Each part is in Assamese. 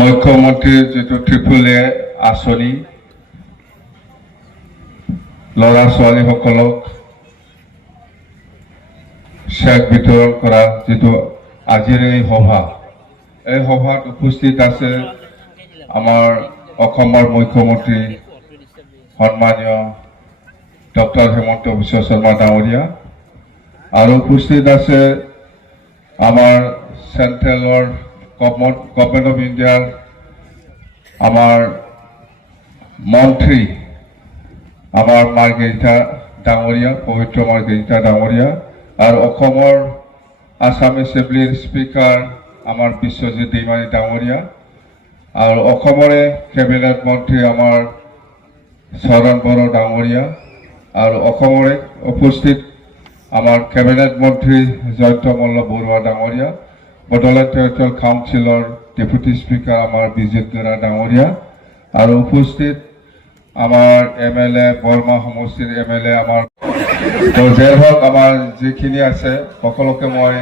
মুখ্যমন্ত্ৰীৰ যিটো ট্ৰিপল এ আঁচনি ল'ৰা ছোৱালীসকলক চেক বিতৰণ কৰা যিটো আজিৰ এই সভাত উপস্থিত আছে আমাৰ অসমৰ মুখ্যমন্ত্ৰী সন্মানীয় ডক্টৰ হিমন্ত বিশ্ব শৰ্মা ডাঙৰীয়া আৰু উপস্থিত আছে আমাৰ চেন্ট্ৰেলৰ গভৰ্নমেন্ট অফ ইণ্ডিয়াৰ আমাৰ মন্ত্ৰী আমাৰ মাৰ্গেৰিটা ডাঙৰীয়া পবিত্ৰ মাৰ্গেৰিটা ডাঙৰীয়া আৰু অসমৰ আসাম এছেম্বলিৰ স্পীকাৰ আমাৰ বিশ্বজিৎ দৈমাৰী ডাঙৰীয়া আৰু অসমৰে কেবিনেট মন্ত্ৰী আমাৰ চৰণ বড়ো ডাঙৰীয়া আৰু অসমৰে উপস্থিত আমাৰ কেবিনেট মন্ত্ৰী জয়ন্ত মল্ল বৰুৱা ডাঙৰীয়া বড়োলেণ্ড টেৰিটৰিয়েল কাউন্সিলৰ ডেপুটি স্পীকাৰ আমাৰ বিজিত দুৰা ডাঙৰীয়া আৰু উপস্থিত আমাৰ MLA বৰ্মা সমষ্টিৰ MLA আমাৰ যে হওক আমাৰ যিখিনি আছে সকলোকে মই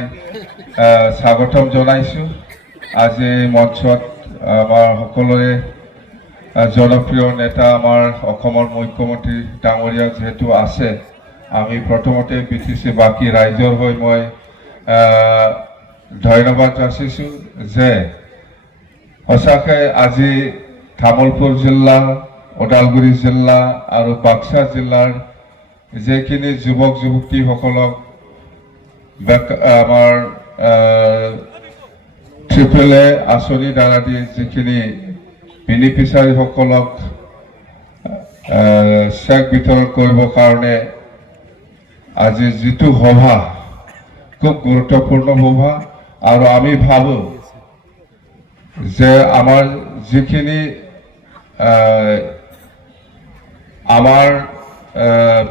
স্বাগতম জনাইছোঁ। আজি মঞ্চত আমাৰ সকলোৰে জনপ্ৰিয় নেতা আমাৰ অসমৰ মুখ্যমন্ত্ৰী ডাঙৰীয়া যিহেতু আছে আমি প্ৰথমতে BTC বাকী ৰাইজৰ হৈ মই ধন্যবাদ যাচিছোঁ যে সঁচাকৈ আজি তামুলপুৰ জিলা ওদালগুৰি জিলা আৰু বাক্সা জিলাৰ যিখিনি যুৱক যুৱতীসকলক আমাৰ ট্ৰিপল এ আঁচনিৰ দ্বাৰা দি যিখিনি বেনিফিচিয়াৰীসকলক চেক বিতৰণ কৰিবৰ কাৰণে আজি যিটো সভা খুব গুৰুত্বপূৰ্ণ সভা আৰু আমি ভাবোঁ যে আমাৰ যিখিনি আমাৰ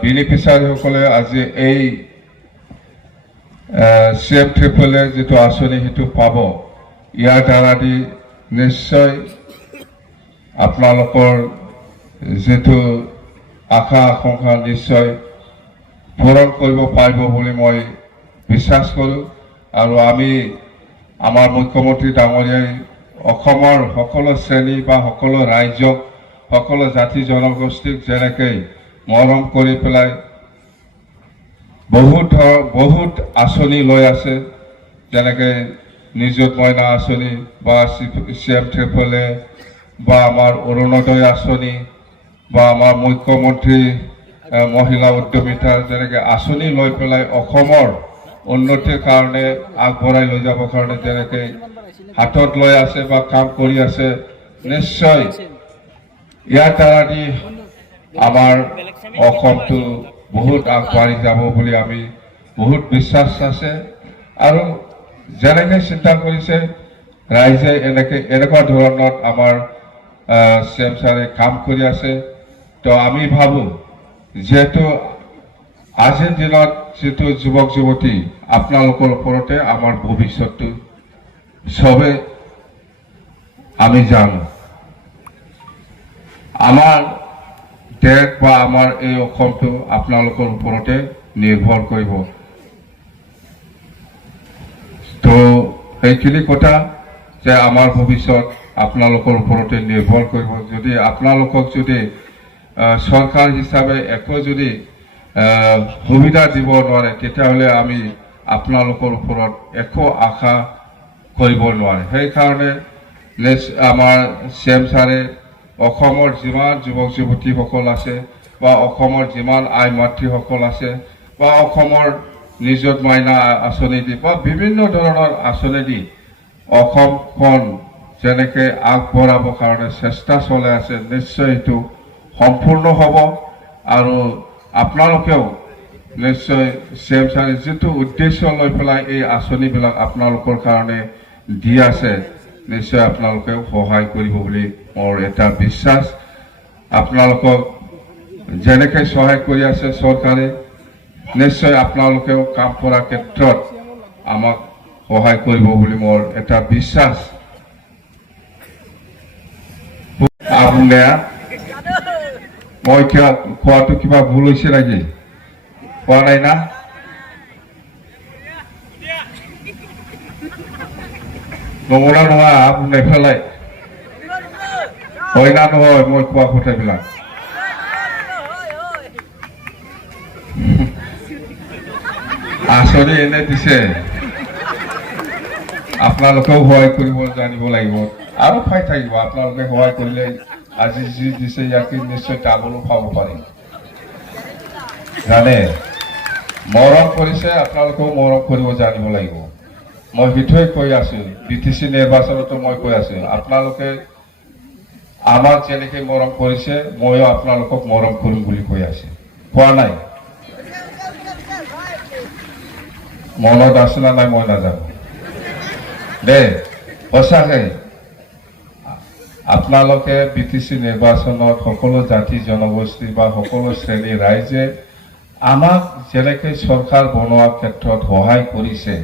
বেনিফিচিয়াৰীসকলে আজি এই CM ট্ৰিপল এ যিটো আঁচনি সেইটো পাব ইয়াৰ দ্বাৰা দি নিশ্চয় আপোনালোকৰ যিটো আশা আকাংক্ষা নিশ্চয় পূৰণ কৰিব পাৰিব বুলি মই বিশ্বাস কৰোঁ আৰু আমি আমাৰ মুখ্যমন্ত্ৰী ডাঙৰীয়াই অসমৰ সকলো শ্ৰেণী বা সকলো ৰাইজক সকলো জাতি জনগোষ্ঠীক যেনেকৈ মৰম কৰি পেলাই বহুত আঁচনি লৈ আছে যেনেকৈ নিযুত মইনা আঁচনি বা CM ট্ৰিপল এ বা আমাৰ অৰুণোদয় আঁচনি বা আমাৰ মুখ্যমন্ত্ৰী মহিলা উদ্যমিতাৰ যেনেকৈ আঁচনি লৈ পেলাই অসমৰ উন্নতিৰ কাৰণে আগবঢ়াই লৈ যাবৰ কাৰণে যেনেকৈ হাতত লৈ আছে বা কাম কৰি আছে নিশ্চয় ইয়াৰ দ্বাৰা দি আমাৰ অসমটো বহুত আগবাঢ়ি যাব বুলি আমি বহুত বিশ্বাস আছে আৰু যেনেকৈ চিন্তা কৰিছে ৰাইজে এনেকুৱা ধৰণত আমাৰ CM ছাৰে কাম কৰি আছে তো আমি ভাবোঁ যিহেতু আজিৰ দিনত যিটো যুৱক যুৱতী আপোনালোকৰ ওপৰতে আমাৰ ভৱিষ্যতটো সবে আমি জানো আমাৰ দেশ বা আমাৰ এই অসমটো আপোনালোকৰ ওপৰতে নিৰ্ভৰ কৰিব তো সেইখিনি কথা যে আমাৰ ভৱিষ্যত আপোনালোকৰ ওপৰতে নিৰ্ভৰ কৰিব যদি আপোনালোকক যদি চৰকাৰ হিচাপে একো যদি সুবিধা দিব নোৱাৰে তেতিয়াহ'লে আমি আপোনালোকৰ ওপৰত একো আশা কৰিব নোৱাৰে সেইকাৰণে আমাৰ CM ছাৰে অসমৰ যিমান যুৱক যুৱতীসকল আছে বা অসমৰ যিমান আই মাতৃসকল আছে বা অসমৰ নিযুত মইনা আঁচনি দি বা বিভিন্ন ধৰণৰ আঁচনি দি অসমখন যেনেকৈ আগবঢ়াবৰ কাৰণে চেষ্টা চলাই আছে নিশ্চয় এইটো সম্পূৰ্ণ হ'ব আৰু আপোনালোকেও নিশ্চয় CM ছাৰে যিটো উদ্দেশ্য লৈ পেলাই এই আঁচনিবিলাক আপোনালোকৰ কাৰণে দি আছে নিশ্চয় আপোনালোকেও সহায় কৰিব বুলি মোৰ এটা বিশ্বাস আপোনালোকক যেনেকৈ সহায় কৰি আছে চৰকাৰে নিশ্চয় আপোনালোকেও কাম কৰাৰ ক্ষেত্ৰত আমাক সহায় কৰিব বুলি মোৰ এটা বিশ্বাস মই কোৱাটো কিবা ভুল হৈছে নেকি কোৱা নাই না নমুনা নङा नेफालाय হয় না নহয় মই কোৱা কথাবিলাক আঁচনি এনে দিছে আপোনালোকেও সহায় কৰিব জানিব লাগিব আৰু পাই থাকিব আপোনালোকে সহায় কৰিলে আজি যি দিছে ইয়াকে নিশ্চয় ডাবলো পাব পাৰিম জানে মৰম কৰিছে আপোনালোকেও মৰম কৰিব জানিব লাগিব মই সেইটোৱে কৈ আছো বিটিচি নিৰ্বাচনতো মই কৈ আছো আপোনালোকে আমাক যেনেকৈ মৰম কৰিছে ময়ো আপোনালোকক মৰম কৰিম বুলি কৈ আছে কোৱা নাই মনত আছে না নাই মই নাজানো দে সঁচাকৈ আপোনালোকে বিটিচি নিৰ্বাচনত সকলো জাতি জনগোষ্ঠী বা সকলো শ্ৰেণীৰ ৰাইজে আমাক যেনেকৈ চৰকাৰ বনোৱাৰ ক্ষেত্ৰত সহায় কৰিছে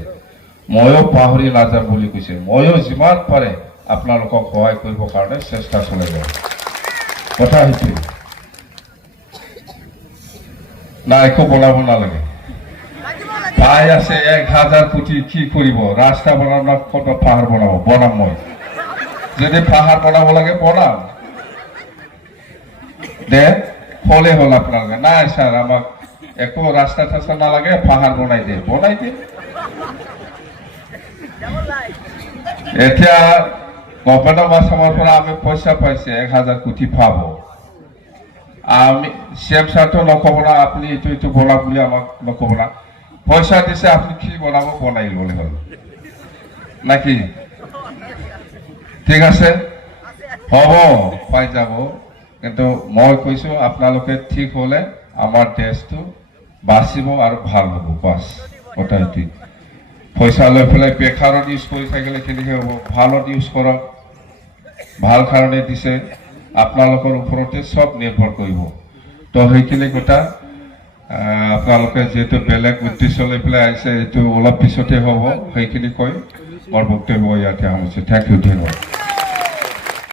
ময়ো পাহৰি নাযাম বুলি কৈছে ময়ো যিমান পাৰে আপোনালোকক সহায় কৰিবৰ কাৰণে চেষ্টা চলাই যাম কথা সেইটোৱে না একো বনাব নালাগে পাই আছে 1000 কোটি কি কৰিব ৰাস্তা বনাব না ক'ত পাহাৰ বনাম মই যদি পাহাৰ বনাব লাগে বনাম দে হলে হল আপোনালোকে নাই স্যাৰ আমাক একো ৰাস্তা টাস্তা নালাগে পাহাড় বনাই দিয়ে এতিয়া গভৰ্ণমেণ্ট অফ আসামৰ পৰা আমি পইচা পাইছে 1000 কোটি পাব আমি সিএম সাহেবটো নকব না আপুনি এইটো বনাব বুলি আমাক নকব না পইচা দিছে আপনি কি বনাব বনাই ললে হল নাকি ঠিক আছে হব পাই যাব কিন্তু মই কৈছো আপোনালোকে ঠিক হলে আমাৰ দেশটো বাঁচিব আৰু ভাল হ'ব বাস কথা এটি পইচা লৈ পেলাই বেকাৰত ইউজ কৰি থাকিলে কেনেকৈ হ'ব ভালত ইউজ কৰক ভাল কাৰণে দিছে আপোনালোকৰ ওপৰতে সব নিৰ্ভৰ কৰিব তো সেইখিনি কথা আপোনালোকে যেহেতু বেলেগ উদ্দেশ্য লৈ পেলাই আহিছে এইটো অলপ পিছতে হ'ব সেইখিনি কৈ মোৰ বক্তব্য ইয়াতে সামৰিছোঁ থেংক ইউ ধন্যবাদ